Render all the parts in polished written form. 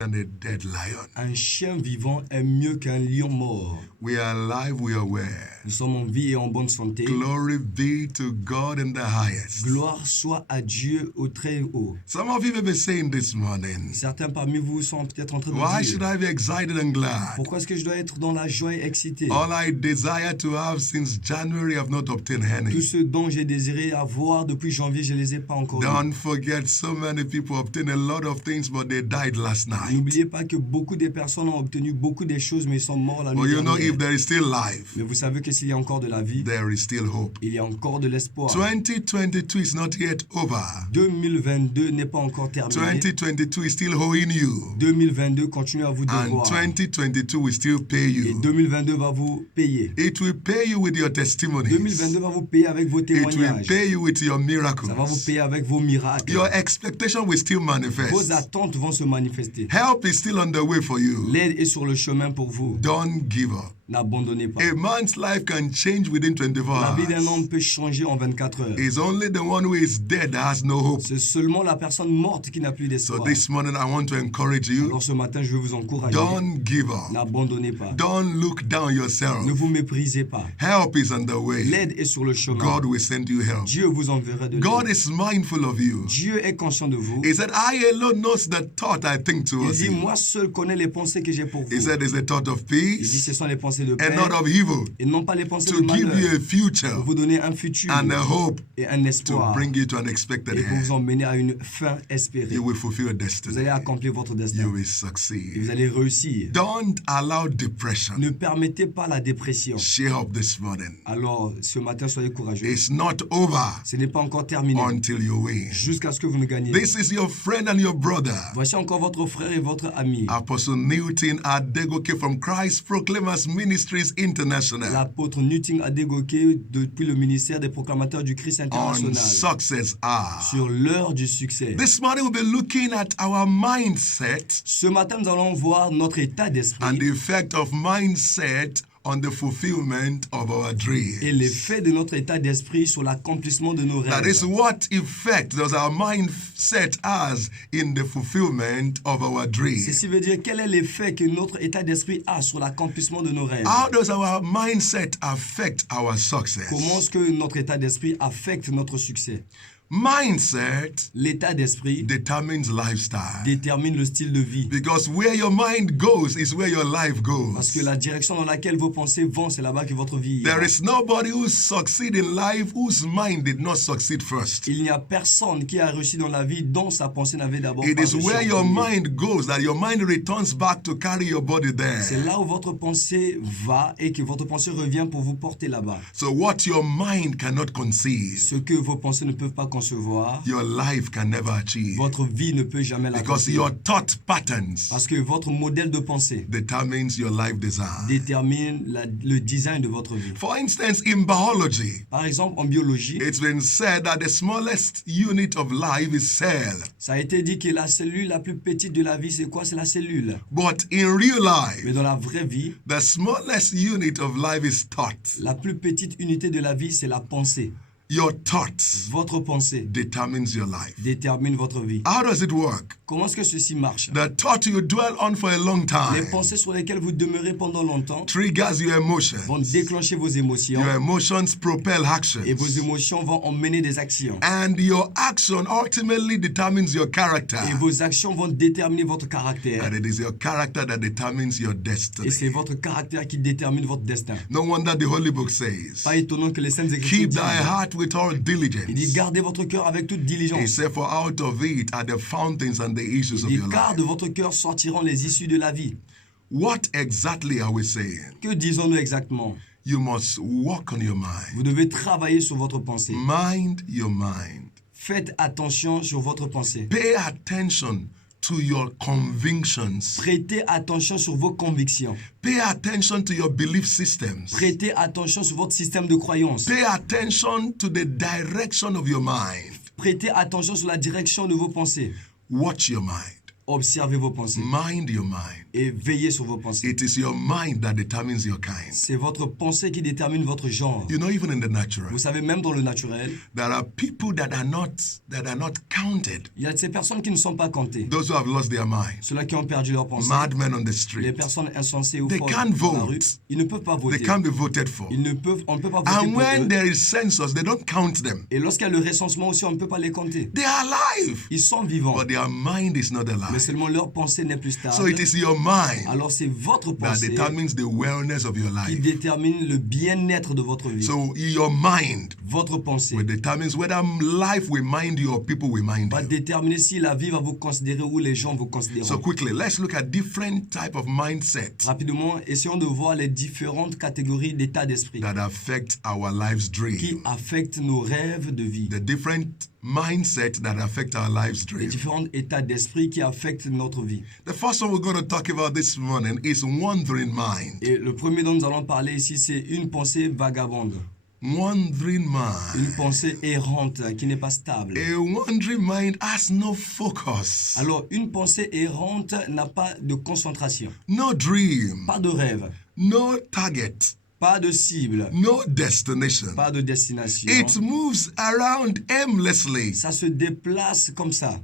than a dead lion. Un chien vivant est mieux qu'un lion mort. We are alive, we are well. Nous sommes en vie et en bonne santé. Glory be to God in the highest. Gloire soit à Dieu au très haut. Some of you may be saying this morning, Certains parmi vous sont peut-être en train why de should dire, I be excited and glad? pourquoi est-ce que je dois être dans la joie et excité? All I desire to have since January, I've not obtained Tout any. ce dont j'ai désiré avoir depuis janvier, je ne les ai pas encore eu. Don't forget, so many people obtained a lot of things, but they died last night. N'oubliez pas que beaucoup de personnes ont obtenu beaucoup de choses, mais ils sont morts la But nuit you know, dernière. if there is still life, Mais vous savez que s'il y a encore de la vie, there is still hope. il y a encore de l'espoir. 2022 is not yet over. 2022 n'est pas encore terminé. 2022 is still holding you. 2022 continue à vous And devoir. 2022 will still pay Et you. 2022 va vous payer. It will pay you with your testimonies. 2022 va vous payer avec vos It will témoignages. pay you with your miracles. Ça va vous payer avec vos miracles. Your expectation will still Vos manifest. attentes vont se manifester. Help is still on the way for you. L'aide est sur le chemin pour vous. Don't give up. N'abandonnez pas. A man's life can change within 24 La vie d'un hours. homme peut changer en 24 heures. It's only the one who is dead that has no hope. C'est seulement la personne morte qui n'a plus So d'espoir. this morning I want to encourage you. Alors ce matin, je veux vous encourager. Don't give up. N'abandonnez pas. Don't look down yourself. Ne vous méprisez pas. Help is on the way. L'aide est sur le chemin. God will send you help. Dieu vous enverra de God l'aide. is mindful of you. Dieu est conscient de vous. He said, I alone knows the thought I think Il towards dit, you. moi seul connais les pensées que j'ai pour vous. He said, it's a thought of Il dit, peace ce sont les pensées de paix and not of evil, et non pas les pensées to de give malheur. you a Pour future vous donner un futur and a hope et un to espoir. bring you to an expected Et pour vous end. emmener à une fin espérée. You will fulfill your Vous destiny. allez accomplir votre You destin. will Et succeed. vous allez réussir. Don't allow depression Ne permettez pas la dépression. share up this morning. Alors, ce matin, soyez courageux. It's not over Ce n'est pas encore terminé. until you win. Jusqu'à ce que vous ne gagniez. This is your friend and your brother, Voici encore votre frère et votre ami. Apostle Newton Adegoke from Christ Proclaimers Ministries International, L'apôtre Newton Adegoke depuis le ministère des proclamateurs du Christ on international. Success Hour. Sur l'heure du succès. This morning we'll be looking at our mindset Ce matin, nous allons voir notre état and d'esprit the effect of mindset on the fulfillment of our et dreams. l'effet de notre état d'esprit sur l'accomplissement de nos That is, rêves. what effect does our mindset has in the fulfillment of our dreams? Ceci veut dire quel est l'effet que notre état d'esprit a sur l'accomplissement de nos rêves. How does our mindset affect our success? Comment est-ce que notre état d'esprit affecte notre succès? Mindset L'état d'esprit determines lifestyle. détermine le style de vie. Because where your mind goes is where your life Parce goes. que la direction dans laquelle vos pensées vont, c'est là-bas que votre vie ira. There is nobody who succeed in life whose mind did not succeed first. Il n'y a personne qui a réussi dans la vie dont sa pensée n'avait d'abord It pas is réussi where en your premier. mind goes that your mind returns back to carry your body C'est there. là où votre pensée va et que votre pensée revient pour vous porter là-bas. So what your mind cannot conceive, Ce que vos pensées ne peuvent pas concevoir, your life can never achieve. votre vie ne peut jamais Because l'accomplir. your thought patterns Parce que votre modèle de pensée determines your life design. détermine le design de votre vie. For instance, in biology, Par exemple, en biologie, it's been said that the smallest unit of life is cell. ça a été dit que la cellule la plus petite de la vie, c'est quoi? C'est la cellule. But in real Mais life, dans la vraie vie, the smallest unit of life is thought. la plus petite unité de la vie, c'est la pensée. Your thoughts Votre pensée determines your life. détermine votre vie. How does it work? Comment est-ce que ceci marche? The thought you dwell on for a long Les time pensées sur lesquelles vous demeurez pendant longtemps triggers your vont emotions. déclencher vos émotions Your emotions propel et vos actions. émotions vont emmener des actions. And your action ultimately determines your character. Et vos actions vont déterminer votre caractère. And it is your character that determines your Et destiny. c'est votre caractère qui détermine votre destin. No wonder the Holy Book says, Pas étonnant que les Saintes Écritures keep disent, thy heart with all il dit diligence. gardez votre cœur avec toute He diligence. said, for out of it are the fountains and the issues Il of dit your life. car de votre cœur sortiront les issues de la vie. What exactly are we saying? Que disons-nous exactement? You must work on your mind. Vous devez travailler sur votre pensée. Mind your mind. Faites attention sur votre pensée. Pay attention to your convictions. Prêtez attention sur vos convictions. Pay attention to your belief systems. Prêtez attention sur votre système de croyance. Pay attention to the direction of your mind. Prêtez attention sur la direction de vos pensées. Watch your mind. Observez vos pensées Mind your mind. et veillez sur vos pensées. It is your mind that determines your kind. C'est votre pensée qui détermine votre genre. You know, even in the natural, Vous savez, même dans le naturel, there are people that are not counted. il y a de ces personnes qui ne sont pas comptées. Those who have lost their mind. Ceux-là qui ont perdu leur pensée. Madmen on the Les street. personnes insensées ou They folles can't dans la rue, vote. ils ne peuvent pas voter. They can't be voted for. On ne peut pas voter And pour when eux. there is census, they don't count them. Et lorsqu'il y a le recensement aussi, on ne peut pas les compter. They are alive, Ils sont vivants, but their mind is not mais alive. seulement leur pensée n'est plus So stable. it is your mind Alors c'est votre that pensée determines the wellness of your qui life. détermine le bien-être de votre vie. So your mind Votre pensée determines whether life will mind you or people will mind va you. déterminer si la vie va vous considérer ou les gens vous considéreront. So quickly, let's look at different type of mindset Rapidement, essayons de voir les différentes catégories d'état d'esprit that affect our life's qui dream. affectent nos rêves de vie. The different mindset that affect our life's Les dream. différents états d'esprit qui affectent notre vie. The first one we're going to talk about this morning is wandering mind. Et le premier dont nous allons parler ici, c'est une pensée vagabonde. Wandering Une mind. pensée errante qui n'est pas stable. A wandering mind has no focus, Alors, une pensée errante n'a pas de concentration, no dream, pas de rêve, no target, pas de cible, no destination. pas de destination. It moves around aimlessly. Ça se déplace comme ça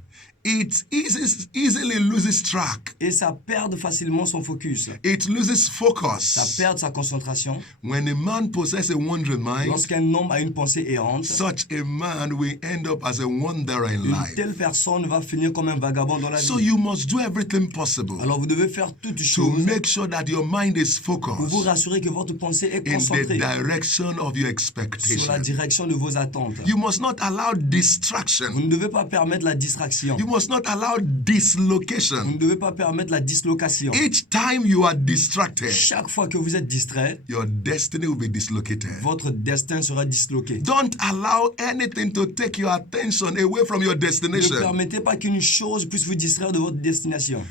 It easily loses track. et ça perd facilement son focus. It loses Ça focus. perd sa concentration. When a man possesses a wandering mind, Lorsqu'un homme a une pensée errante, such a man will end up as a wanderer in une life. telle personne va finir comme un vagabond dans la So vie. you must do everything possible Alors vous devez faire toutes to choses make sure that your mind is pour vous focused rassurer que votre pensée est in the concentrée direction of your sur la expectation. direction de vos attentes. You must not allow Vous distraction. ne devez pas permettre la distraction. You must not allow Vous dislocation. ne devez pas permettre la dislocation. Each time you are distracted, Chaque fois que vous êtes distrait, your destiny will be dislocated. votre destin sera disloqué. Don't allow anything to take your attention away from your Ne destination. permettez pas qu'une chose puisse vous distraire de votre destination.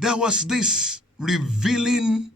There was this revealing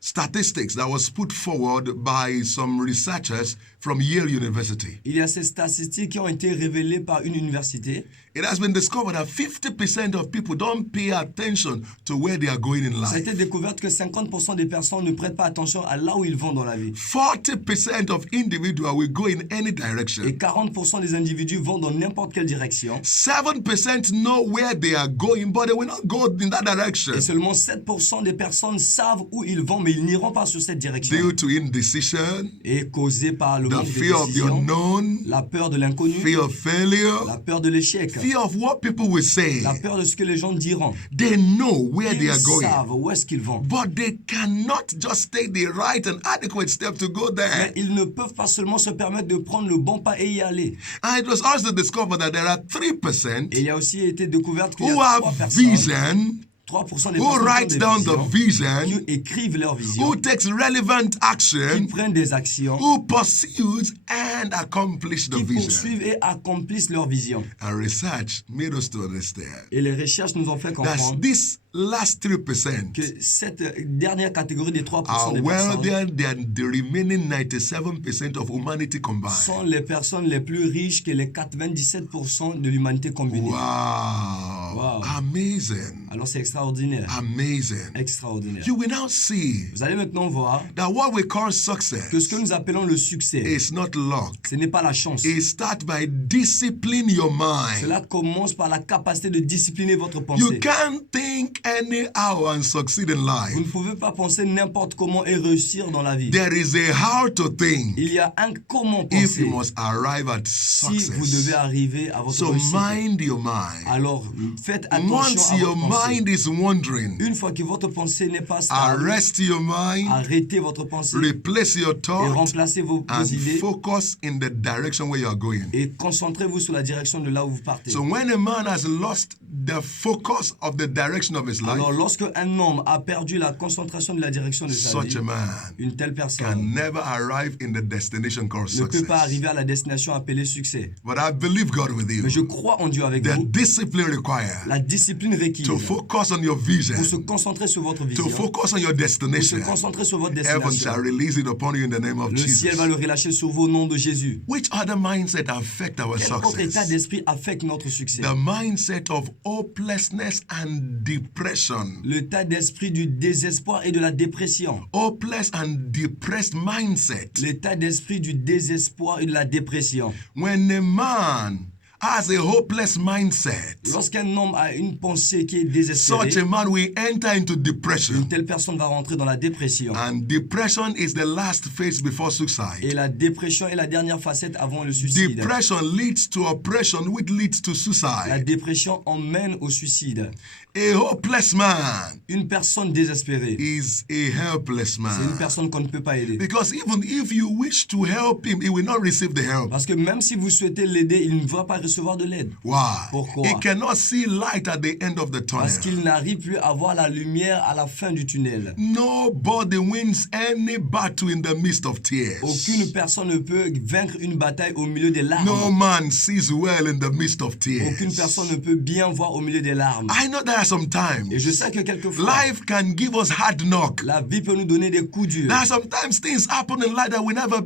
statistics that was put forward by some researchers from Yale University. Il y a ces statistiques qui ont été révélées par une université. It has been discovered that 50% of people don't pay attention to where they are going in Ça a life. été découvert que 50% des personnes ne prêtent pas attention à là où ils vont dans la vie. 40% of individuals will go in any Et direction. 40% des individus vont dans n'importe quelle direction. 7% know where they are going, but they will not go in that direction Et seulement 7% des personnes savent où ils vont, mais ils n'iront pas sur cette direction. due to indecision, Et causé par le the manque de fear of the décision, unknown, la peur de l'inconnu, fear of failure, la peur de l'échec, fear of what people will say. la peur de ce que les gens diront. They know where they Ils are going, savent où est-ce qu'ils vont. but they cannot just take the right and adequate step to go Mais there. ils ne peuvent pas seulement se permettre de prendre le bon pas et y aller. And it was also discovered that there are 3% Et il a aussi été découvert qu'il y who a 3 have personnes, vision, 3% des who personnes write qui down ont the des vision, visions, qui écrivent leur vision, who takes relevant qui action, prennent des actions, who pursues and accomplish the qui vision. poursuivent et accomplissent leur vision. And research made us to understand Et les recherches nous ont fait that comprendre this last 3% que cette dernière catégorie des 3% are des personnes wealthier than the remaining 97% of humanity combined. sont les personnes les plus riches que les 97% de l'humanité combinée. Wow. Wow. Amazing. Alors c'est extraordinaire. Amazing. Extraordinaire. You will now see Vous allez maintenant voir that what we call que ce success que nous appelons le succès, is not luck. ce n'est pas la chance. It starts by discipline your mind. Cela commence par la capacité de discipliner votre You pensée. can't think anyhow and succeed in Vous life. ne pouvez pas penser n'importe comment et réussir dans la vie. There is a how to think Il y a un comment if you penser must arrive at si vous devez success. arriver à votre So réussite. mind your mind. Alors, faites attention Once à your votre pensée. mind is wandering, Une fois que votre pensée n'est pas stable, arrest your mind, arrêtez votre pensée replace your et thought, remplacez vos and idées focus in the direction where you are going. et concentrez-vous sur la direction de là où vous partez. So when a man has lost the focus of the direction of his Alors, life, lorsque un homme a perdu la concentration de la direction de sa such vie, a man une telle can personne never arrive in the destination called ne peut pas success. arriver à la destination appelée succès. But I believe God with you. Mais je crois en Dieu avec The vous. discipline Il La discipline requise to focus on your vision, pour se concentrer sur votre to vision, focus on your pour se destination. concentrer sur votre Heaven shall destination. release it upon you in the name of Le ciel va Jesus. le relâcher sur vous au nom de Jésus. Which other mindset affect our Quel autre état success? d'esprit affecte notre succès? The mindset of hopelessness and depression. L'état d'esprit du désespoir et de la dépression. Hopeless and depressed mindset. L'état d'esprit du désespoir et de la dépression. When a man has a hopeless mindset, Lorsqu'un homme a une pensée qui est désespérée, such a man will enter into depression. une telle personne va rentrer dans la dépression. And depression is the last phase before Et suicide. la dépression est la dernière facette avant le suicide. Depression leads to oppression, which leads to La suicide. dépression emmène au suicide. A hopeless man Une personne désespérée, is a helpless c'est une man. personne qu'on ne peut pas aider. Because even if you wish to help him, he will not receive the help. Parce que même si vous souhaitez l'aider, il ne va pas recevoir de l'aide. Why? Pourquoi? He cannot see light at the end of the Parce tunnel. qu'il n'arrive plus à voir la lumière à la fin du tunnel. Nobody wins any battle in the midst of tears. Aucune personne ne peut vaincre une bataille au milieu des No larmes. man sees well in the midst of tears. Aucune personne ne peut bien voir au milieu des larmes. I know there are some Et je times sais que quelquefois, life can give us hard knock. la vie peut nous donner des coups durs. There are sometimes things happen in life that we never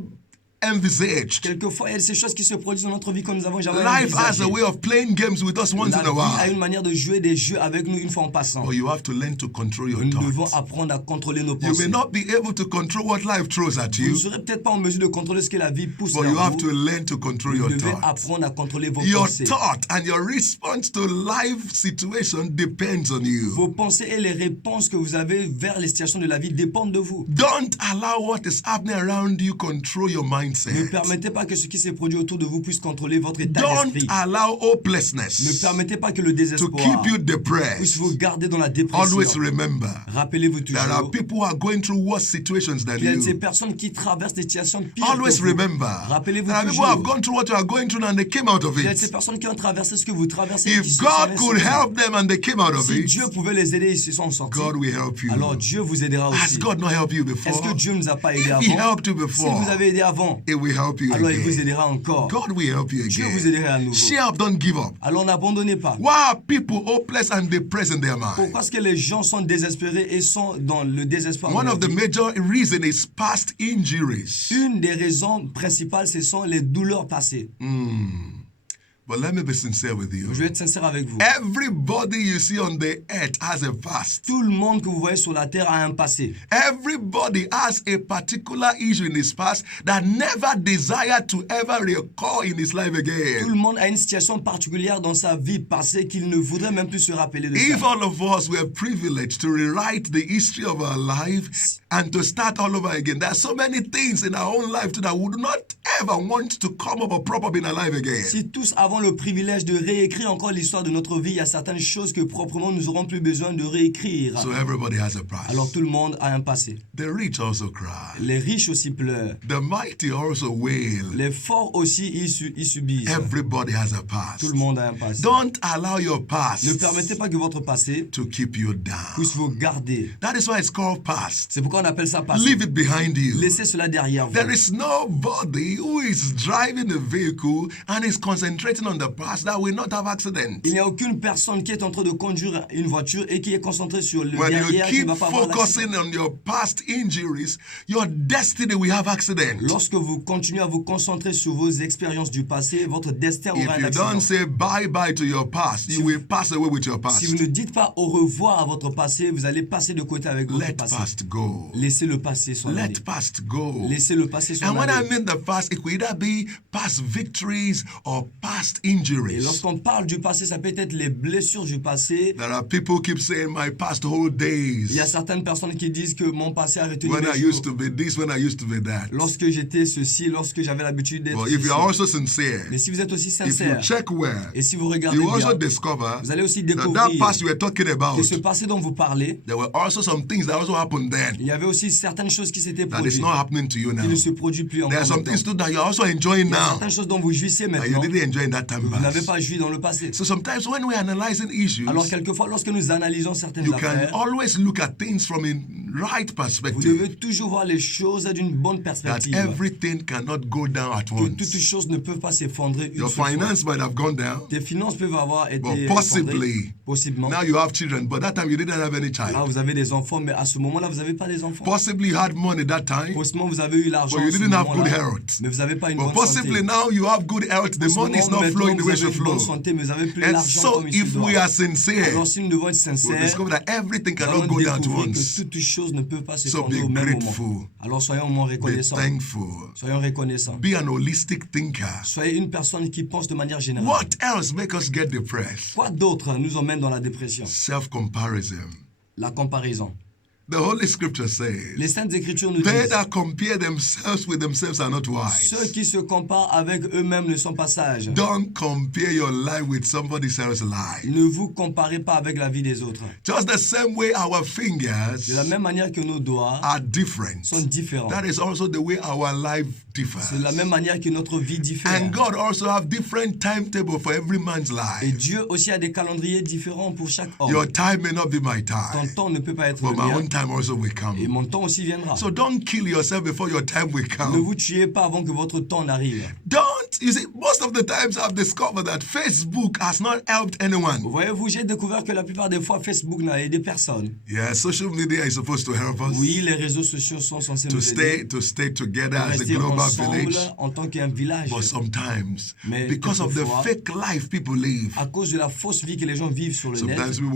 envisaged. Quelquefois, il y a ces choses qui se produisent dans notre vie que nous avons jamais Life has envisagées. a way of playing games with us once La in a vie a while. une manière de jouer des jeux avec nous une fois en passant. But you have to learn to control your Nous devons thoughts. apprendre à contrôler nos You may pensées. not be able to control what life throws at Vous ne you, serez peut-être pas en mesure de contrôler ce que la vie pousse but vers you have vous. to learn to control Vous your devez thoughts. apprendre à contrôler vos Your pensées. thought and your response to life situation depends on you. Vos pensées et les réponses que vous avez vers les situations de la vie dépendent de vous. Don't allow what is happening around you control your Ne mindset. permettez pas que ce qui s'est produit autour de vous puisse contrôler votre état Don't d'esprit. allow Ne hopelessness permettez pas que le to désespoir keep you puisse depressed. vous garder dans la dépression. Always remember, Rappelez-vous there are toujours people who are going through worse situations than qu'il y a de ces you. personnes qui traversent des situations pires Always que vous. remember, Rappelez-vous there are people who have toujours gone through what you are going through and they came out of qu'il y a de ces it. personnes qui ont traversé ce que vous traversez et qui If se sont God could sortis. help them and they came out of Si it, Dieu pouvait les aider, ils se sont sortis. God will help you. Alors Dieu vous aidera Has aussi. God not helped you Est-ce before? que Dieu ne nous a pas aidés If He avant? helped you S'il before, vous avait aidé avant, He will help you alors il vous again. aidera encore. God will help you Dieu vous aiderait à again. nouveau. Cheer up, don't give up. Alors n'abandonnez pas. Why are people hopeless and depressed in their mind? Pourquoi est-ce que les gens sont désespérés et sont dans le désespoir? One dans of leur the vie? major reasons is past injuries. Une des raisons principales, ce sont les douleurs passées. But let me be sincere with you. Je vais être sincère avec vous. Everybody you see on the earth has a past. Tout le monde que vous voyez sur la terre a un passé. Everybody has a particular issue in his past that never desired to ever recall in his life Tout again. le monde a une situation particulière dans sa vie passée qu'il ne voudrait même plus se rappeler de If ça. all of us were privileged to rewrite the history of our life and to start all over again, there are so many things in our own life too that we would not ever want to come up or prop up in our life again. Si tous avons le privilège de réécrire encore l'histoire de notre vie, il y a certaines choses que proprement nous n'aurons plus besoin de réécrire. So everybody has a past. Alors tout le monde a un passé. The rich also cry. Les riches aussi pleurent. The mighty also wail. Les forts aussi ils subissent. Everybody has a past. Tout le monde a un passé. Don't allow your past Ne permettez pas que votre passé to keep you down. puisse vous garder. That is why it's called past. C'est pourquoi on appelle ça passé. Leave it behind you. Laissez cela derrière vous. There is nobody who is driving a vehicle and is concentrating on the past that will not have accident. Il n'y a aucune personne qui est en train de conduire une voiture et qui est concentrée sur le When you derrière qui ne keep va pas avoir l'accident. focusing on your past injuries, your destiny will have accident. Lorsque vous continuez à vous concentrer sur vos expériences du passé, votre destin aura If un you don't accident. say bye-bye to your past, you will pass away with your Si vous past. ne dites pas au revoir à votre passé, vous allez passer de côté avec votre Let passé. past go. Laissez le passé s'en aller. Let past go. Laissez le passé s'en And when I aller. mean the past, it could either be past victories or past Et injuries. lorsqu'on parle du passé, ça peut être les blessures du passé. There are people who keep saying my past whole Il y a days. certaines personnes qui disent que mon passé a retenu When mes I jours. used to be this, when I used to be that. Lorsque j'étais ceci, lorsque j'avais l'habitude d'être But if ceci. you are also sincere, Mais si vous êtes aussi if you sincère, check well, et si vous regardez you also bien, discover vous allez aussi that that découvrir past you were talking about, que ce passé dont vous parlez, there were also some things that also happened then il y avait aussi certaines choses qui s'étaient that is produites, not happening to you now. qui ne se produisent plus There are encore some maintenant. things too that you're also enjoying Il y a now certaines choses dont vous jouissez that you maintenant, didn't enjoy in that time vous n'avez past. pas joui dans le passé. So sometimes when we're analyzing issues, Alors quelquefois, lorsque nous analysons certaines you can affaires, always look at things from a right Vous perspective. devez toujours voir les choses d'une bonne That perspective. everything cannot go down at Que once. toutes les choses ne peuvent pas s'effondrer une Your seule fois. finance might have gone down. Tes finances peuvent avoir été But effondrées, possibly, possiblement. Now you have children, but that time you didn't have any Là, child. vous avez des enfants, mais à ce moment-là, vous n'avez pas des enfants. Possibly you had money that time, Possiblement, vous avez eu l'argent but you à ce didn't have good moment-là, health. mais vous n'avez pas une But bonne possibly santé. now you have good health. The money is not Maintenant, flowing the vous way it avez should une bonne flow. santé, mais vous n'avez plus And l'argent so comme il se if we doit. are sincere, Alors, si nous devons être we'll sincères, discover that everything nous cannot allons go down at découvrir once. que toutes les choses ne peuvent pas So s'effondrer be au même grateful. moment. Alors, soyons au moins Be reconnaissants. thankful. Soyons reconnaissants. Be an holistic thinker. Soyez une personne qui pense de manière générale. What else make us get depressed? Quoi d'autre nous emmène dans la dépression? Self-comparison. La comparaison. The Holy Scripture Les says, Saintes Écritures nous they disent that compare themselves with themselves are not ceux wise. qui se comparent avec eux-mêmes ne sont pas sages. Don't compare your life with somebody else's life. Ne vous comparez pas avec la vie des autres. Just the same way our De la fingers même manière que nos doigts are different, sont différents. that is also the way our life differs. C'est de la même manière que notre vie diffère. And God also have different timetable for every man's Et life. Dieu aussi a des calendriers différents pour chaque homme. Your time may not be my Ton time, temps ne peut pas être but le my mien. own time also will Et come. mon temps aussi viendra. So don't kill yourself before your time will Ne come. vous tuez pas avant que votre temps n'arrive. Don't, you see, most of the times I've discovered that Facebook has not helped anyone. Voyez-vous, j'ai découvert que la plupart des fois, Facebook n'a aidé personne. Yeah, social media is supposed to help us Oui, les réseaux sociaux sont censés nous aider. to stay together Pour as a rester global ensemble village. en tant qu'un village. But sometimes, Mais because of the quelquefois, fake life people live, À cause de la fausse vie que les gens vivent sur le net, sometimes we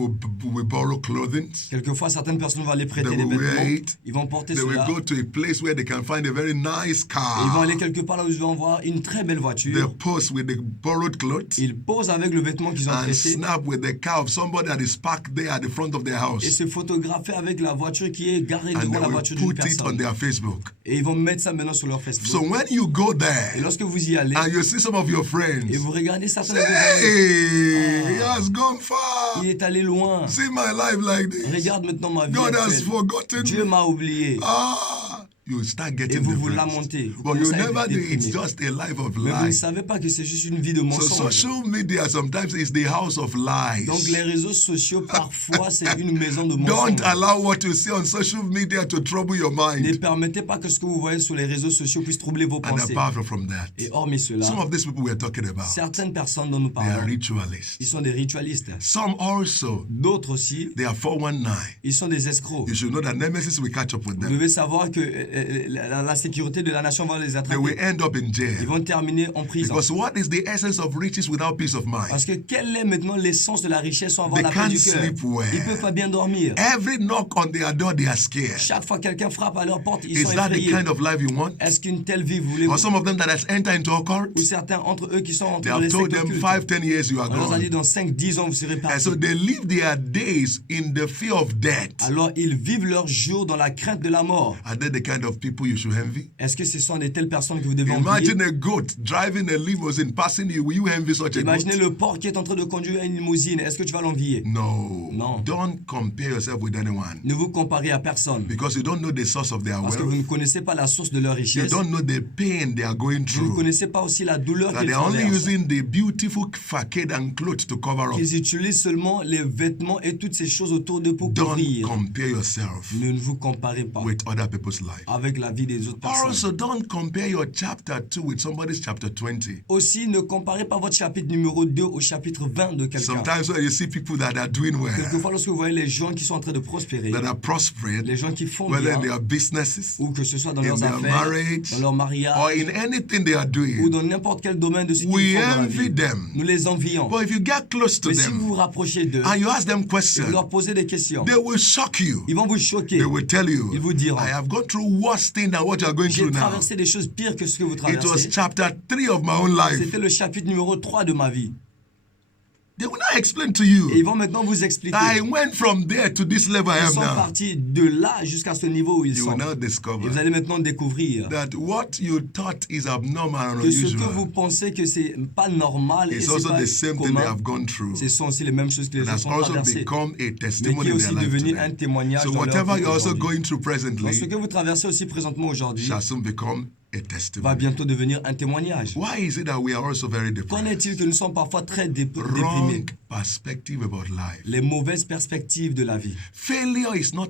will borrow clothing. quelquefois certaines personnes vont aller prêter They des will wear vêtements. it. Ils vont porter They will cela. go to a place where they can find a very nice Et ils vont car. aller quelque part là où ils vont voir une très belle They voiture. pose with the borrowed clothes Ils posent avec le vêtement qu'ils ont and prêté snap with the car of somebody that is parked there at the front of their et house. se photographer avec la voiture qui est garée And devant they la will voiture d'une put it on personne. their Facebook. Et ils vont mettre ça maintenant sur leur So Facebook. when you go Et there lorsque vous y allez and you see some of your et friends, vous regardez certains de say, vos amis, hey, he has gone far. il est allé loin. See my life like this. Regarde maintenant ma vie God has actuelle. forgotten Dieu me. m'a oublié. Ah, you start Et getting vous vous depressed. lamentez. Vous But you commencez à never être do. It's déprimé. just a life of Mais vous ne lies. savez pas que c'est juste une vie de So mensonge. social media sometimes is the house of lies. Donc les réseaux sociaux, parfois, c'est une maison de Don't mensonges. allow what you see on social media to trouble your Ne mind. permettez pas que ce que vous voyez sur les réseaux sociaux puisse troubler vos And pensées. apart from that, Et hormis cela, some of these people we're talking about, certaines personnes dont nous they are parlons, ritualists. ils sont des ritualistes. Some also, D'autres aussi, they are 419. ils sont des escrocs. You should know that Nemesis will catch up with Vous them. devez savoir que la sécurité de la nation va les They attraper. will end up in Ils jail. vont terminer en prison. Because what is the essence of riches without peace of mind? Parce que quelle est maintenant l'essence de la richesse sans avoir They la paix can't du cœur? sleep well. Ils ne peuvent pas bien dormir. Every knock on their door, they are scared. Chaque fois que quelqu'un frappe à leur porte, ils Is sont that the effrayés. kind of life you want? Est-ce qu'une telle vie voulez-vous? Or some of them that has entered into a cult, Ou certains entre eux qui sont they entrés dans have les told sectes them occultes. 5-10 years you are On leur a dit gone. dans 5-10 ans vous serez And partis. so they live their days in the fear of death. Alors ils vivent leurs jours dans la crainte de la mort. Are they the kind of people you should envy? Est-ce que ce sont de telles personnes que vous devez envier? Imagine a goat driving a limousine passing you. Will you envy such a Imaginez goat? le porc qui est en train de conduire une limousine. Est-ce que tu vas l'envier? No. No. Don't compare yourself with anyone Ne vous comparez à personne. because you don't know the source of their Parce que vous wealth. ne connaissez pas la source de leur You richesse. don't know the pain they are going Vous ne through. connaissez pas aussi la douleur That qu'ils they are only traversent. using the beautiful facade and clothes to cover up. Qu'ils utilisent seulement les vêtements et toutes ces choses autour d'eux pour Don't couvrir. compare yourself Ne vous comparez pas with other people's life. avec la vie des autres personnes. Also, don't compare your chapter 2 with somebody's chapter 20. Aussi, ne comparez pas votre chapitre numéro 2 au chapitre 20 de quelqu'un. Sometimes when you see people that are doing well, Quelquefois, lorsque vous voyez les gens qui sont en train de prospérer, that are prospering, les gens qui font whether bien, in their businesses, ou que ce soit dans in leurs their affaires, marriage, dans leur mariage, or in anything they are ou doing, dans n'importe quel domaine de ce qu'ils we font dans la envy vie. them. Nous les envions. But if you get close to Mais si vous them vous rapprochez d'eux, and you ask them et vous questions, leur posez des questions, they will shock you. ils vont vous choquer. They will tell you, Ils vous diront, I have gone through worse things than what you are going j'ai through now. traversé des choses pires que ce que vous It was traversez. chapter 3 of my own life. C'était le chapitre numéro 3 de ma vie. They will not explain to Et ils you. vont maintenant vous expliquer. I went from there to this level I Ils am sont now. partis de là jusqu'à ce niveau où ils You sont. will now Et discover vous allez maintenant découvrir that what you thought is abnormal and que ce que vous unusual pensez que c'est pas normal et is c'est also pas the same thing they commun, have gone through. ce sont aussi les mêmes choses que les It autres has ont also traversées, become a mais qui testimony est in aussi their life devenu un today. témoignage So dans leur whatever vie you're also aujourd'hui. going through Donc ce presently que vous traversez aussi présentement aujourd'hui shall soon become a va testimony. bientôt devenir un témoignage. Why is it that we are also very Qu'en depressed? est-il que nous sommes parfois très déprimés? Wrong perspective about life. Les mauvaises perspectives de la vie. Failure is not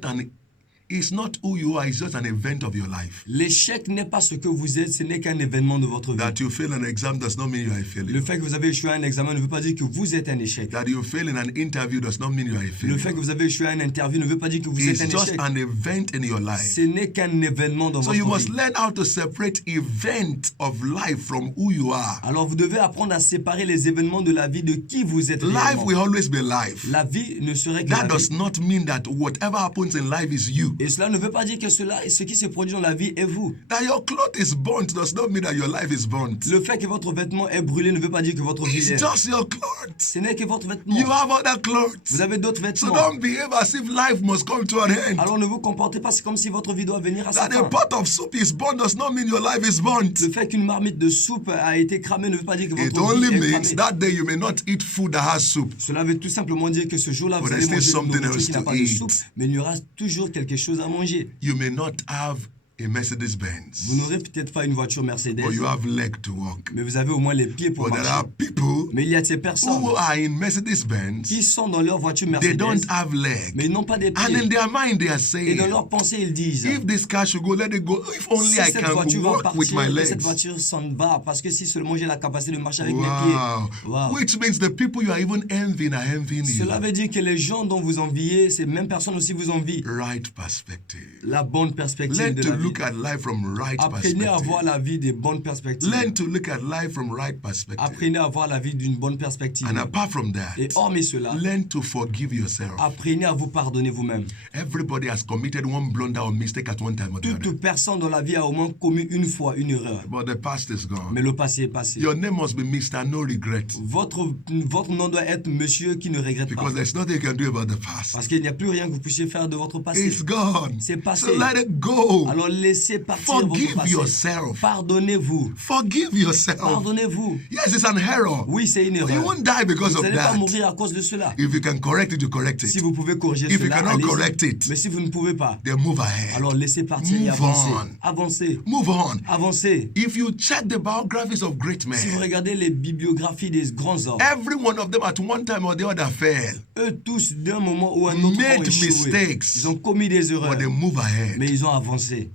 It's not who you are, it's just an event of your life. L'échec n'est pas ce que vous êtes, ce n'est qu'un événement de votre vie. That you fail an exam does not mean you are a Le failure. fait que vous avez échoué à un examen ne veut pas dire que vous êtes un échec. That you fail in an interview does not mean you are a Le failure. fait que vous avez échoué à une interview ne veut pas dire que vous êtes It's un just échec. an event in your life. Ce n'est qu'un événement dans So votre you must vie. learn how to separate event of life from who you are. Alors vous devez apprendre à séparer les événements de la vie de qui vous êtes Life réellement. will always be life. La vie ne serait que That la does vie. not mean that whatever happens in life is you. Et cela ne veut pas dire que ce qui se produit dans la vie est vous. That your cloth is burnt does not mean that your life is burnt. Le fait que votre vêtement est brûlé ne veut pas dire que votre vie It's est. just your cloth. Ce n'est que votre vêtement. You have other clothes. Vous avez d'autres So vêtements. don't behave as if life must come to an end. Alors ne vous comportez pas comme si votre vie doit venir à sa That a fin. pot of soup is burnt does not mean your life is burnt. Le fait qu'une marmite de soupe a été cramée ne veut pas dire que It votre only vie est means cramée. that day you may not eat food that has soup. Cela veut tout simplement dire que ce jour-là, vous But allez there's manger still une something nourriture else qui n'a to pas de eat. soupe, mais il y aura toujours quelque chose à manger. You may not have a Mercedes-Benz, Vous n'aurez peut-être pas une voiture Mercedes, but you have leg to walk. mais vous avez au moins les pieds pour But there marcher. are people Mais il y a de ces personnes who are in Mercedes-Benz, qui sont dans leur voiture they Mercedes, don't have leg. mais ils n'ont pas des And in pieds. their mind they are Et saying, dans leur pensée, ils disent, if this car should go, let it go. If only si I cette can voiture va walk with partir, my que cette legs. voiture s'en va, parce que si seulement j'ai la capacité de marcher avec mes Wow. pieds. Wow. Which means the people you are even envying are envying you. Cela veut dire que les gens dont vous enviez, ces mêmes personnes aussi vous envient. Right perspective. La bonne perspective Learn de to la vie. look at life from right Apprenez à perspective. voir la vie des bonnes perspectives. Learn to look at life from right perspective. Apprenez à voir la vie d'une bonne perspective. And apart from that, Et hormis cela, learn to forgive yourself. apprenez à vous pardonner vous-même. Everybody has committed one blunder or mistake at one time or the other. Toute personne dans la vie a au moins commis une fois une erreur. But the past is gone. Mais le passé est passé. Your name must be Mr. No Regret. Votre nom doit être monsieur qui ne regrette pas. Because there's nothing you can do about the past. Parce qu'il n'y a plus rien que vous puissiez faire de votre passé. It's gone. C'est passé. So let it go. Alors laissez partir Forgive votre passé. yourself. Pardonnez-vous. Forgive yourself. Pardonnez-vous. Yes, it's an error. Oui, c'est une But you erreur. won't die because Vous of n'allez pas that. mourir à cause de cela. If you can correct it, you correct Si it. vous pouvez corriger If you cela, cannot allez-y. correct it, Mais si vous ne pouvez pas, then move ahead. alors laissez partir et Move avancez. on. Avancez. Move on. Avancez. If you check the biographies of great Si vous men, regardez les bibliographies des grands hommes, every one of them at one time or the other failed. eux tous, d'un moment ou un autre, ont Made échoué. mistakes. Ils ont commis des erreurs, But they move ahead. mais ils ont avancé.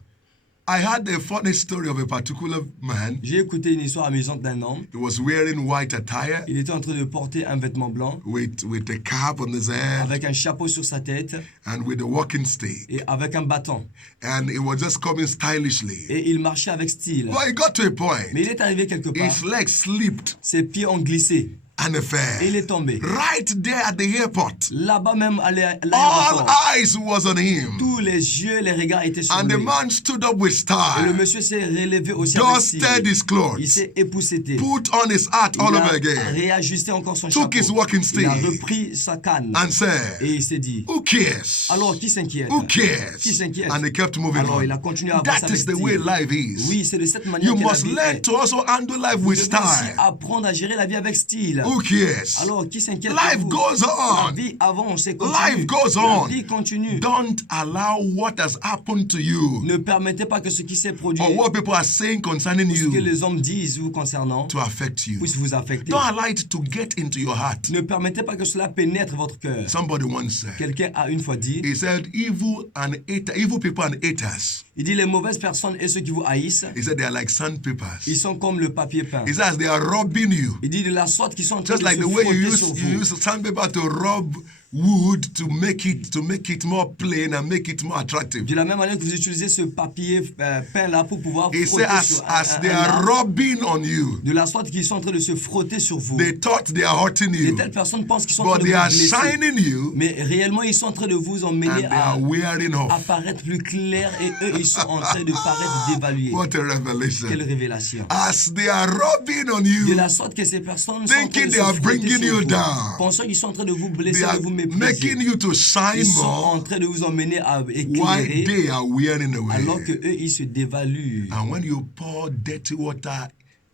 I had a funny story of a particular man. J'ai écouté une histoire amusante d'un homme. He was wearing white attire Il était en train de porter un vêtement blanc with a cap on his head avec un chapeau sur sa tête and with a walking stick. et avec un bâton. And he was just coming stylishly. Et il marchait avec style. But he got to a point. Mais il est arrivé quelque part, His legs slipped ses pieds ont glissé and he et fell. il est tombé. Right there at the airport. Là-bas même à All l'aéroport, eyes was on him. tous les yeux, les regards étaient sur And the lui. man stood up with Et le style, monsieur s'est relevé aussi avec style. dusted his Il clothes, s'est épousseté. put on his hat all Il over a again, réajusté encore son took his chapeau. walking Il a stick repris sa canne. and said, Et il s'est dit, who cares? alors qui s'inquiète? Who cares? Qui s'inquiète? And he kept moving Alors on. il a continué à avancer That avec is the way style. life is. Oui, c'est de cette manière You que la must vie learn est. to also handle life Vous with devez aussi style. apprendre à gérer la vie avec style. Who cares? Alors, qui s'inquiète? Life pour vous? goes La on. vie avance et continue. Life goes La on. vie continue. Don't allow what has happened to you Ne permettez pas que ce qui s'est produit, or what people are saying concerning ce que you les hommes disent vous concernant, to affect you. puisse vous affecter. Don't allow it to get into your heart. Ne permettez pas que cela pénètre votre cœur. Somebody once said, Quelqu'un a une fois dit, he said, evil people and haters. il dit les mauvaises personnes et ceux qui vous haïssent, He said they are like sandpapers. ils sont comme le papier peint. He says they are robbing you. Il dit de la sorte qu'ils sont en train Just de like se the way frotter you sur use vous. sandpaper to rub wood to make it more plain and make it more attractive. De la même manière que vous utilisez ce papier peint là pour pouvoir He frotter said sur as they un are arbre, rubbing on you, de la sorte qu'ils sont en train de se frotter sur vous. they thought they are hurting Et you, telles personnes pensent qu'ils sont en train but de they vous are blesser. shining you Mais réellement, ils sont en train de vous emmener and they à are wearing off. apparaître plus clair et eux, ils sont en train de paraître dévalués. What a Quelle revelation. révélation. As they are rubbing on De you, la sorte que ces personnes sont en train thinking de they se are frotter bringing sur you vous, down. pensant qu'ils sont en train de vous they blesser, are de vous mépriser. making you to shine Ils sont en more train de vous emmener à while éclairer, they are wearing away. alors que eux, ils se dévaluent. And when you pour dirty water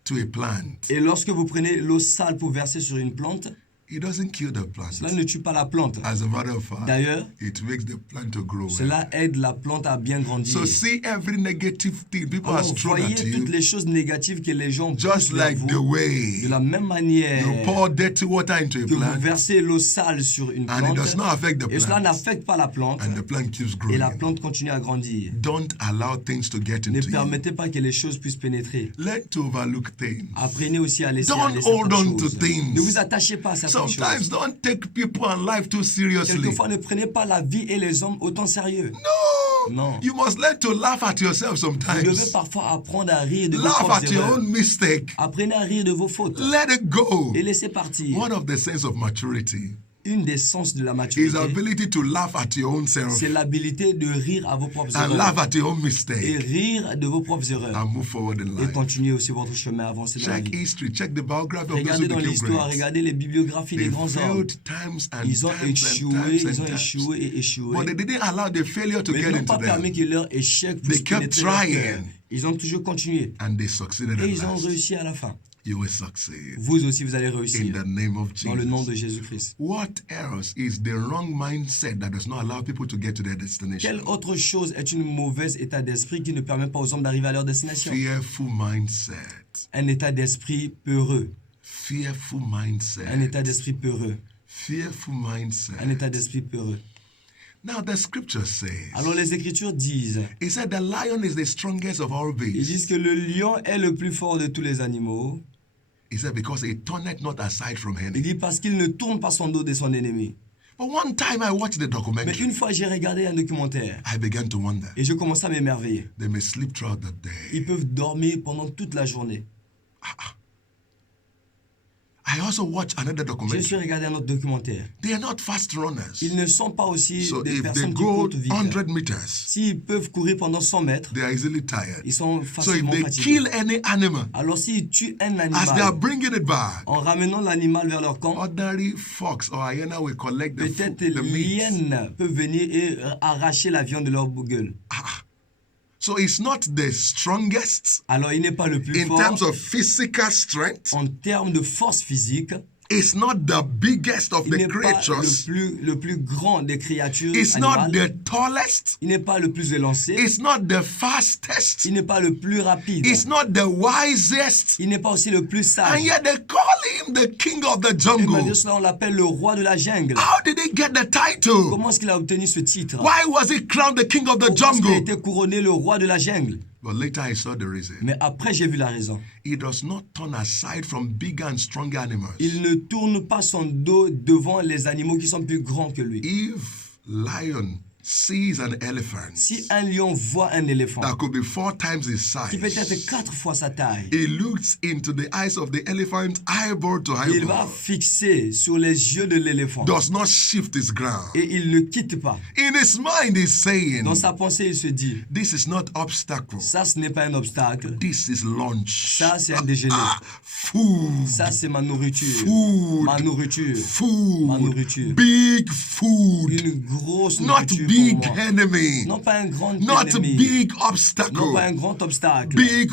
to a plant, Et lorsque vous prenez l'eau sale pour verser sur une plante, It doesn't kill the plant. Cela ne tue pas la plante. As a matter of fact, D'ailleurs, it makes the plant to grow well. cela aide la plante à bien grandir. So see every negative thing people are Alors, thrown voyez at toutes you, les choses négatives que les gens just poussent vers like vous, the way de la même manière you pour dirty water into a que vous plant, versez l'eau sale sur une and it does plante, not affect the et cela plant, n'affecte pas la plante, and the plant keeps et la growing. plante continue à grandir. Don't allow things to get Ne into you. permettez pas que les choses puissent pénétrer. Learn to overlook things. Apprenez aussi à laisser Don't aller hold certaines on to choses. things. Ne vous attachez pas à certaines Sometimes choses. don't take people and life too seriously. Quelquefois, ne prenez pas la vie et les hommes autant sérieux. No. Non. You must learn to laugh at yourself Vous devez sometimes. parfois apprendre à rire de vos Laugh propres at your erreurs. own mistake. Apprenez à rire de vos fautes Let it go. et laissez partir. One of the signs of maturity Une des sens de la is maturité, ability to laugh at your own self c'est l'habilité de rire à vos propres and laugh erreurs at your own et mistake rire de vos propres erreurs and move forward in et life. continuer aussi votre chemin, avancer dans la Check vie. history, check the biography of those Regardez who dans became l'histoire, great. regardez les bibliographies des They grands hommes. failed times and Ils ont times and échoué, times ils and ont times. échoué et échoué. But they didn't allow the failure to Mais get ils n'ont into pas permis them. que leur échec They puisse kept pénétrer leur cœur. trying. Ils ont toujours continué And they succeeded et at ils ont last. réussi à la fin. You will succeed Vous aussi, vous allez in réussir the name of dans le nom de Jesus. Jésus-Christ. What else is the wrong mindset that does not allow people to get to their Quelle destination? autre chose est une mauvaise état d'esprit qui ne permet pas aux hommes d'arriver à leur destination? Fearful mindset. Un état d'esprit peureux. Fearful Un mindset. état d'esprit peureux. Fearful mindset. Un état d'esprit peureux. Now the scripture says, Alors les Écritures disent, it said the lion is the strongest of all ils disent beasts. que le lion est le plus fort de tous les animaux. He said because he turneth not aside from Il any. dit parce qu'il ne tourne pas son dos de son ennemi. But one time I watched the Mais documentary. une fois, j'ai regardé un documentaire I began to wonder. et je commençais à m'émerveiller. They may sleep throughout the day. Ils peuvent dormir pendant toute la journée. I also watched another J'ai documentary. aussi regardé un autre documentaire. They are not fast runners. Ils ne sont pas aussi So des if they personnes qui go courent vite. 100 meters, S'ils peuvent courir pendant 100 mètres, they are easily tired. ils sont So if facilement they fatigués. kill any animal, Alors s'ils tuent un as they are animal bringing it back, en ramenant l'animal vers leur camp, ordinary fox or hyena will collect peut-être the meat. l'hyène peut venir et arracher la viande de leur gueule. So it's not the strongest Alors il n'est pas le plus in fort terms of physical strength. en termes de force physique. It's not the biggest of Il the n'est pas creatures. le plus grand des créatures It's not animales. the tallest. Il n'est pas le plus élancé. It's not the fastest. Il n'est pas le plus rapide. It's not the wisest. Il n'est pas aussi le plus And sage. yet they call him the king of the Et jungle. malgré cela, on l'appelle le roi de la jungle. How did he get the title? Comment est-ce qu'il a obtenu ce titre? Why was he crowned the king of the Pourquoi est-ce qu'il a jungle? été couronné le roi de la jungle? But later I saw the reason. Mais après, j'ai vu la raison. He does not turn aside from bigger and stronger animals. Il ne tourne pas son dos devant les animaux qui sont plus grands que lui. If lion sees an elephant Si un lion voit un éléphant that could be 4 times his qui peut être size, 4 fois sa taille, he looks into the eyes of the elephant eyeball to il va eyeball, fixer sur les yeux de l'éléphant does not shift his ground. et il ne quitte pas. In his mind, he's saying, Dans sa pensée, il se dit, this is not obstacle. ça, ce n'est pas un obstacle. This is lunch. Ça, c'est un déjeuner. Food. Ça, c'est ma nourriture. Food. Ma nourriture. Food. Ma nourriture. Big food. Une grosse Not nourriture big pour moi. enemy. Non pas un grand Not ennemi. big Non obstacle. pas un grand obstacle. Big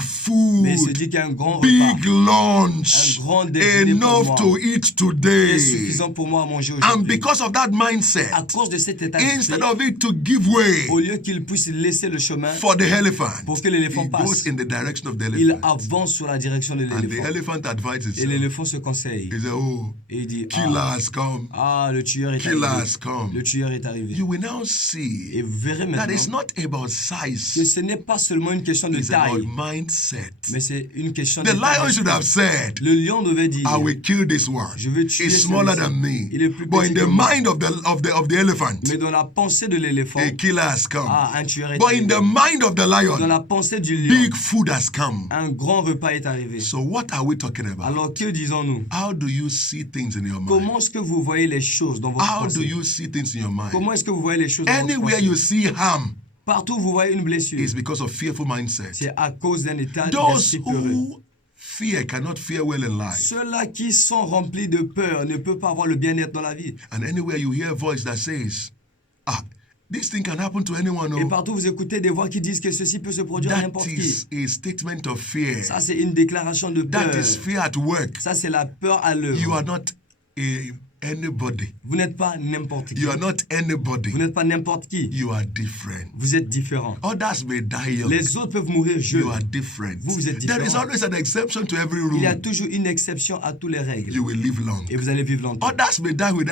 Mais il se food. dit qu'un grand Big repas lunch. Un grand déjeuner pour Enough moi. to eat est today. suffisant pour moi à manger And aujourd'hui. because of that mindset, À cause de cet état d'esprit, instead of it to give way au lieu qu'il puisse laisser le chemin for the elephant, pour que l'éléphant he passe, goes in the direction of the il elephant. avance sur la direction de And the l'éléphant. elephant advises Et itself. l'éléphant se conseille. He said, oh, Et il dit, killer has come. le tueur est Killer arrivé. has come. Le tueur est arrivé. You will now Et see vous verrez that it's maintenant not about que size. ce n'est pas seulement une question de It's about taille, mindset. mais c'est une question The de lion taille. should have said, Le lion devait dire, I will kill this one. je vais tuer It's smaller celui-ci. than me. Il est plus But petit in que the moi. mind of the elephant, Mais dans la pensée de l'éléphant, a killer has come. un tueur est But in arrivé. the mind of the Dans lion, la pensée du lion, big food has come. un grand repas est arrivé. So what are we talking about? Alors que disons-nous? How do you see things in your mind? Comment est-ce que vous voyez les choses dans votre How do pensée? you see things in your mind? Comment est-ce que vous voyez les choses dans votre Anywhere pensée? you see harm Partout où vous voyez une blessure, is because of fearful mindset. c'est à cause d'un état Those d'esprit peureux. who fear cannot fear well in life. Ceux-là qui sont remplis de peur ne peuvent pas avoir le bien-être dans la vie. And anywhere you hear a voice that says, this thing can happen to anyone. Et Oh, partout vous écoutez des voix qui disent que ceci peut se produire à that n'importe is qui. a statement of fear. Ça, c'est une déclaration de peur. That is fear at work. Ça, c'est la peur à l'œuvre. You are not anybody. Vous n'êtes pas n'importe qui. You are not anybody. Vous n'êtes pas n'importe qui. You are different. Vous êtes différent. Others may die young. Les autres peuvent mourir jeunes. You are different. Vous êtes There is différent. always an exception to every Il y a rule. toujours une exception à toutes les règles. You will live long. Et vous allez vivre longtemps. Others may die with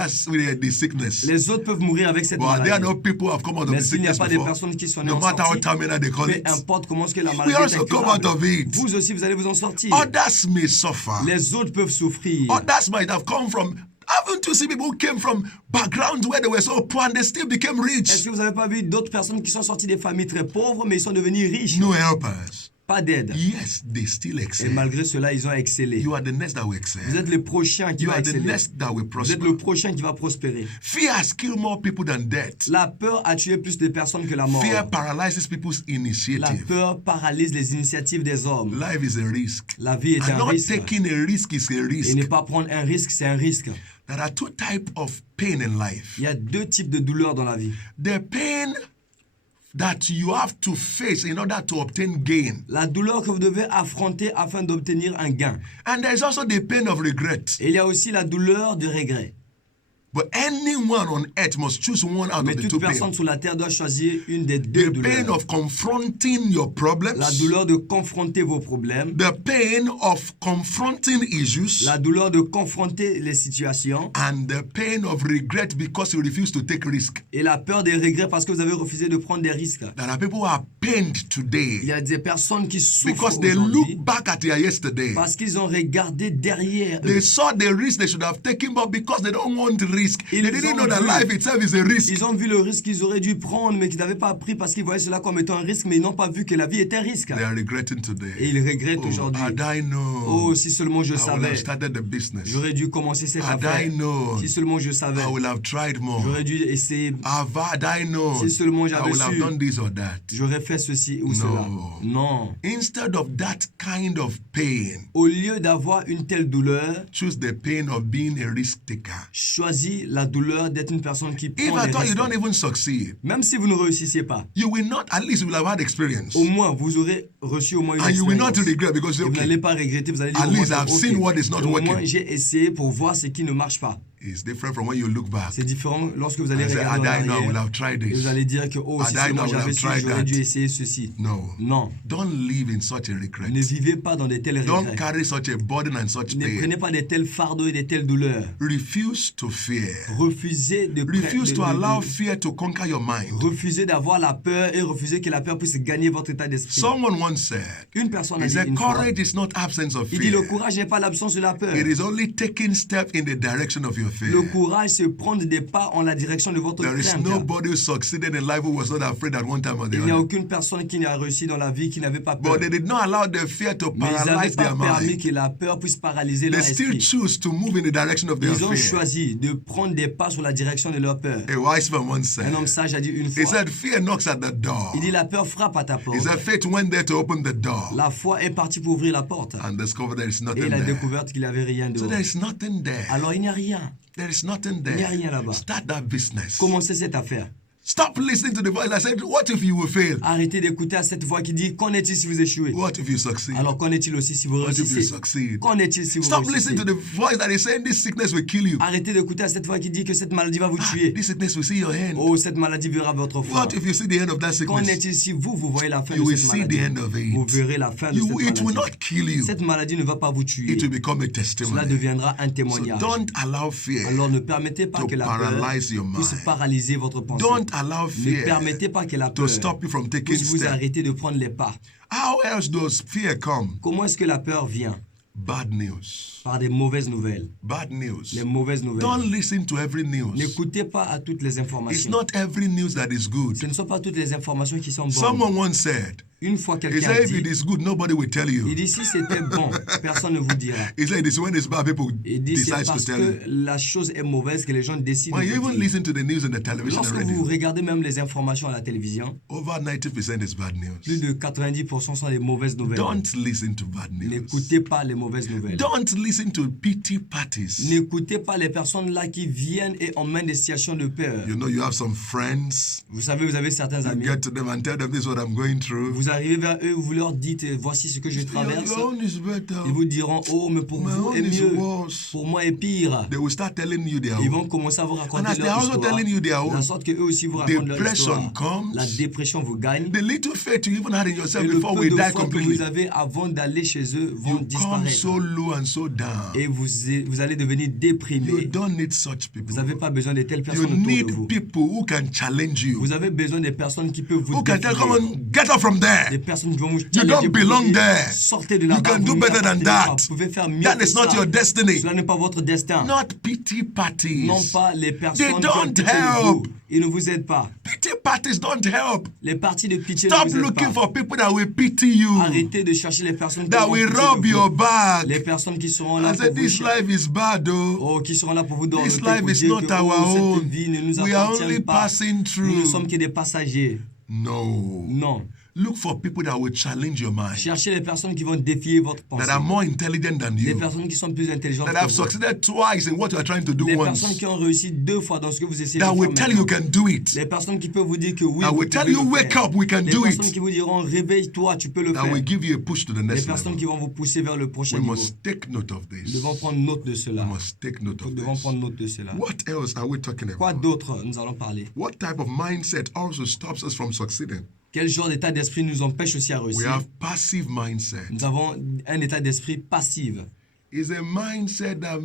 the sickness. Les autres peuvent mourir avec cette But there are maladie. no people who have come out of Mais the s'il n'y a sickness pas des before. personnes qui sont nées No en matter how sortie, terminal they call peu it. importe comment est-ce que la You maladie will est also come out incurable, of it. vous aussi vous allez vous en sortir. Others may suffer. Les autres peuvent souffrir. Others might have come from. Haven't you seen people who came from backgrounds where they were so poor and they still became Est-ce rich? que vous n'avez pas vu d'autres personnes qui sont sorties des familles très pauvres, mais ils sont devenus riches? No helpers. Pas d'aide. Yes, they still Et excel. malgré cela, ils ont excellé. You are the next that will Vous excel. êtes le prochain qui You va are the exceller. next that will Vous êtes prosper. le prochain qui va prospérer. Fear has killed more people than death. La peur a tué plus de personnes que la mort. Fear paralyzes people's La initiative. peur paralyse les initiatives des hommes. Life is a risk. La vie est And un not risque. taking a risk is a Et risk. ne pas prendre un risque, c'est un risque. There are two types of pain in life. Il y a deux types de douleurs dans la vie. The pain that you have to face in order to obtain gain. La douleur que vous devez affronter afin d'obtenir un gain. And there is also the pain of regret. Et il y a aussi la douleur de regret. But anyone on earth must choose one out Mais of the toute two personne pains. sur la terre doit choisir une des deux The pain douleurs. of confronting your problems. La douleur de confronter vos problèmes. The pain of confronting issues. La douleur de confronter les situations. And the pain of regret because you refuse to take risk. Et la peur des regrets parce que vous avez refusé de prendre des risques. There are people who are pained Il today y a des personnes qui souffrent because they aujourd'hui look back at their yesterday. parce qu'ils ont regardé derrière eux. They saw the risk they should have taken, but because they don't want risk, Ils they didn't ont know that vu- life itself is a risk. Ils ont vu le risque qu'ils auraient dû prendre, mais qu'ils n'avaient pas pris parce qu'ils voyaient cela comme étant un risque, mais ils n'ont pas vu que la vie était un risque. They are regretting Et today. ils regrettent Oh, aujourd'hui. had I known, Oh, si seulement je I would have savais, started the business. j'aurais dû commencer cette Had affaire. I known, Si seulement je savais, I would have tried more. j'aurais dû essayer. Had I known, Si seulement I j'avais would have su, done this or that. j'aurais fait ceci ou cela. Non. Instead of that kind of pain, Au lieu d'avoir une telle douleur, choose the pain of being a risk taker. choisis la douleur d'être une personne qui If prend at des all you don't risques. even succeed, Même si vous ne réussissez pas, you will not, at least you will have had experience. au moins vous aurez reçu au moins une And you will expérience. not regret because Et vous okay, n'allez pas regretter, vous allez dire At au moins least que, I've ok, seen what is not au moins working. j'ai essayé pour voir ce qui ne marche pas. it's different from when you look back. C'est différent lorsque vous allez I say, regarder en had I known, I would arrière have tried et vous this. allez dire que oh, si Had I seulement known, I would j'avais have su, tried j'aurais that. dû essayer ceci. No. Non, Don't live in such a regret. ne vivez pas dans de tels Don't regrets. carry such a burden and such Ne pain. prenez pas de tels fardeaux et de telles douleurs. Refuse to fear. Refusez de Refuse to allow fear to conquer your mind. refusez d'avoir la peur et refusez que la peur puisse gagner votre état d'esprit. Someone once said, Une personne a he dit said, une fois, courage is not absence of il dit le fear. courage n'est pas l'absence de la peur. It is only taking steps in the direction of your fear. Le courage, c'est prendre des pas en la direction de votre There is crainte. nobody who succeeded in life who was not afraid at one time or the Il n'y a other. aucune personne qui n'a réussi dans la vie qui n'avait pas peur. But they did not allow the fear to Mais ils n'avaient paralyze pas their permis mind. que la peur puisse paralyser leur They still esprit. choose to move in the direction of their Ils ont fear. choisi de prendre des pas sur la direction de leur peur. A wise man once Un homme said, sage a dit une he fois, said, fear knocks at the door. il dit la peur frappe à ta porte. He said, faith went there to open the door La foi est partie pour ouvrir la porte. and discovered there is Et nothing il a there. découvert qu'il n'y avait rien So dehors. there is nothing there. Alors il n'y a rien. There is nothing Il n'y a there. rien là-bas. Start that business. Commencez cette affaire. Stop listening to the voice that said, what if you will fail? Arrêtez d'écouter à cette voix qui dit qu'en est-il si vous échouez. What if you succeed? Alors qu'en est-il aussi si vous What if you réussissez. succeed? Qu'en est-il si vous Stop réussissez. listening to the voice that is saying this sickness will kill you. Arrêtez d'écouter à cette voix qui dit que cette maladie va vous tuer. This sickness will see your end. Oh, cette maladie verra votre foi. What if you see the end of that Qu'en sickness? est-il si vous voyez la fin You de will cette see the maladie? end of Vous it. verrez la fin de cette It will maladie. not kill you. Cette maladie ne va pas vous tuer. It will become a Cela testimony. deviendra un So témoignage. don't allow fear Alors ne permettez pas to que la peur paralyze your puisse mind. paralyser votre pensée. Don't allow Ne fear permettez pas que la to peur stop you from taking puisse vous steps. arrêter de prendre les pas. How else does fear come? Comment est-ce que la peur vient? Bad news. Par des mauvaises nouvelles. Bad news. Les mauvaises nouvelles. Don't listen to every news. N'écoutez pas à toutes les It's informations. not every news that is good. Ce ne sont pas toutes les informations qui sont bonnes. Someone once said, Une fois he quelqu'un a said, if it dit, is good, nobody will tell you. il dit si c'était bon, personne ne vous dira. He said, it's when it's bad, people Il dit c'est decide to parce tell que you. la chose est mauvaise que les gens décident When de you vous even dire. listen to the news on the television and Lorsque vous radio, regardez même les informations à la télévision, over 90% is bad plus news. de 90% sont des mauvaises nouvelles. Don't listen to bad news. N'écoutez pas les mauvaises nouvelles. Don't listen to pity parties. N'écoutez pas les personnes là qui viennent et emmènent des situations de peur. You know, you have some friends. Vous savez, vous avez certains You amis. get to them and tell them this is what I'm going through. Vous Vous arrivez vers eux, vous leur dites, voici ce que je traverse. Your own is better. Ils vous diront, oh, mais pour My vous own est is mieux. worse. Pour moi est pire. They will start telling you their Ils own. vont commencer à vous And raconter as they are leur also histoire. telling you their De la own, sorte qu'eux aussi vous racontent leur depression histoire. comes. La dépression vous gagne. The little faith you even had in Et yourself le before peu we de die foi que completely, vous avez avant d'aller chez eux vont you come disparaître. so low and so down. Et vous allez devenir You déprimé. don't need such Vous people. n'avez pas besoin de telles You personnes autour de need vous. people who can challenge you, Vous avez besoin des personnes qui peuvent vous who can tell, come défier. on, get up from Des there. personnes qui vont vous You challenger don't pour belong vous dire, there. sortez de You là-bas. can Vous do n'y better than appartenez pas. that. Vous pouvez faire mieux That que is not ça. your destiny. Cela n'est pas votre destin. Not pity parties. Non pas les personnes qui ont don't pitié de vous. help. Ils ne vous aident pas. Pity parties don't help. Les partis de pitié ne Stop vous aident looking pas. for people that will pity you, Arrêtez de chercher les personnes qui that auront will pitié rub de your vous. back. Les personnes qui seront là I pour said, vous this life is bad, though. Oh, qui seront là pour vous donner This life is not our own. cette vie ne nous We are appartient only pas. passing Nous ne through. sommes que des passagers. No. Non. Look for people that will challenge your mind, Cherchez les personnes qui vont défier votre pensée. that are more intelligent than Les you, personnes qui sont plus intelligentes that que have vous. succeeded twice in what you are trying to do Les once, personnes qui ont réussi 2 fois dans ce que vous essayez that de will faire tell you maintenant. can do it, Les personnes qui peuvent vous dire que oui, that vous will tell pouvez you le wake faire. up, we can Les do personnes it, qui vous diront réveille-toi, tu peux le that faire. will give you a push to the Les next personnes level. qui vont vous pousser vers le prochain We niveau. must take note of Nous this. devons prendre note de cela. We must take note Nous of devons this. prendre note de cela. What else are we talking Quoi about? d'autre nous allons parler? What type of mindset also stops us from succeeding? Quel genre d'état d'esprit nous empêche aussi à We réussir? have passive mindset. Nous avons un état d'esprit passif. It's a mindset that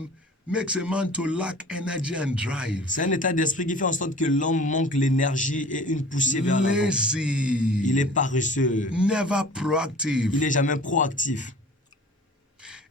makes a man to lack energy and drive. C'est un état d'esprit qui fait en sorte que l'homme manque l'énergie et une poussée vers l'avant. Il Lazy, est paresseux. never Il proactive. n'est jamais proactif.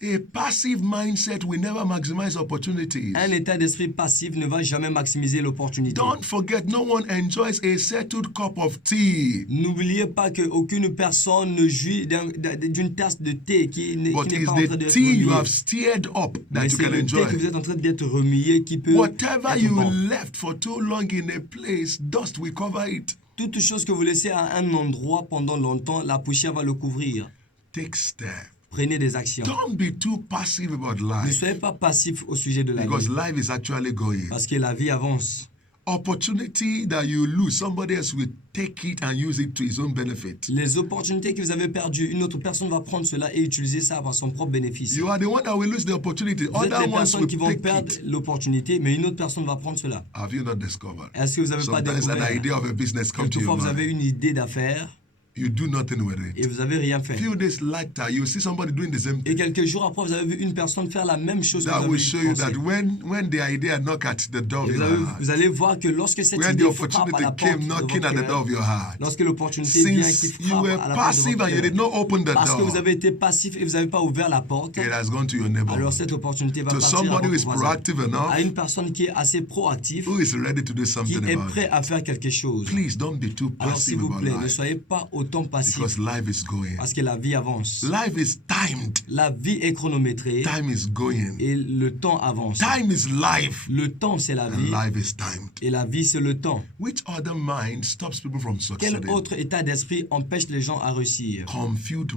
A passive mindset will never maximize opportunities. Un état d'esprit passif ne va jamais maximiser l'opportunité. Don't forget, no one enjoys a settled cup of tea. N'oubliez pas qu'aucune personne ne jouit d'une tasse de thé qui n'est But pas it's en train the d'être tea you remuée. have stirred up that Mais you c'est can le thé que vous enjoy. êtes en train d'être remué qui peut Whatever être you bon. left for too long in a place, dust will cover it. Toute chose que vous laissez à un endroit pendant longtemps, la poussière va le couvrir. Take steps. Prenez des actions. Don't be too passive about Ne life, soyez pas passif au sujet de la because vie, life is actually going. parce que la vie avance. Opportunity that you lose, somebody else will take it and use it to his own benefit. Les opportunités que vous avez perdues, une autre personne va prendre cela et utiliser ça à son propre bénéfice. You are the one that will lose the opportunity. Vous êtes Other les ones personnes will qui vont take perdre it. l'opportunité, mais une autre personne va prendre cela. Have you not discovered? Est-ce que vous n'avez pas Sometimes an découvert? idea of a business comes to Quelquefois, your vous avez mind. une idée d'affaires You do nothing with et it. vous n'avez rien fait. Few days later, you see somebody doing the same Et thing. quelques jours après, vous avez vu une personne faire la même chose que That vous will avez show you pensé. that when the idea knock at the door of Et your vous heart, allez voir que lorsque cette when the idée frappe à opportunity la porte came de knocking votre at the door of cœur, your heart, lorsque l'opportunité vient qui since you frappe were à la porte de passive votre and you did cœur, not open the parce que vous door, avez été passif et vous n'avez pas ouvert la porte, it has gone to your neighbor. alors cette opportunité va To partir à somebody who votre is voisin. proactive enough, À une personne qui est assez proactive, who is ready to do qui something est about prêt it. à faire quelque chose. Please don't be too Alors s'il passive vous about plaît, ne life, soyez pas autant passif because life is going. parce que la vie avance. Life is timed. La vie est chronométrée Time is going. et le temps avance. Time is life. Le temps, c'est la And vie life is timed. et la vie, c'est le temps. Which other mind stops people from Quel succeeding? autre état d'esprit empêche les gens à réussir? Confused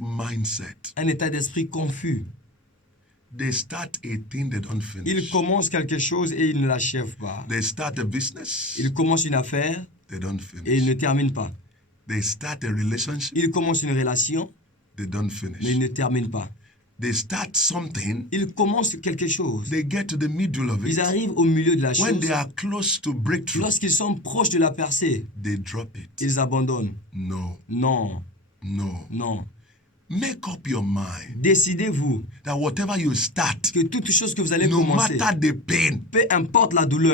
mindset. Un état d'esprit confus. They start a thing they don't Ils finish. commencent quelque chose et ils ne l'achèvent pas. They start a business, Ils commencent une affaire they don't et ils ne finish. terminent pas. They start a relationship, Ils commencent une relation they don't mais ils finish. ne terminent pas. They start something, Ils commencent quelque chose. they get to the middle of Ils it. arrivent au milieu de la When chose. they are close to breakthrough, Lorsqu'ils sont proches de la percée, they drop it. ils abandonnent. No, Non, no. non. Make up your mind Décidez-vous that whatever you start, que toute chose que vous allez no commencer, matter the pain, peu importe la douleur,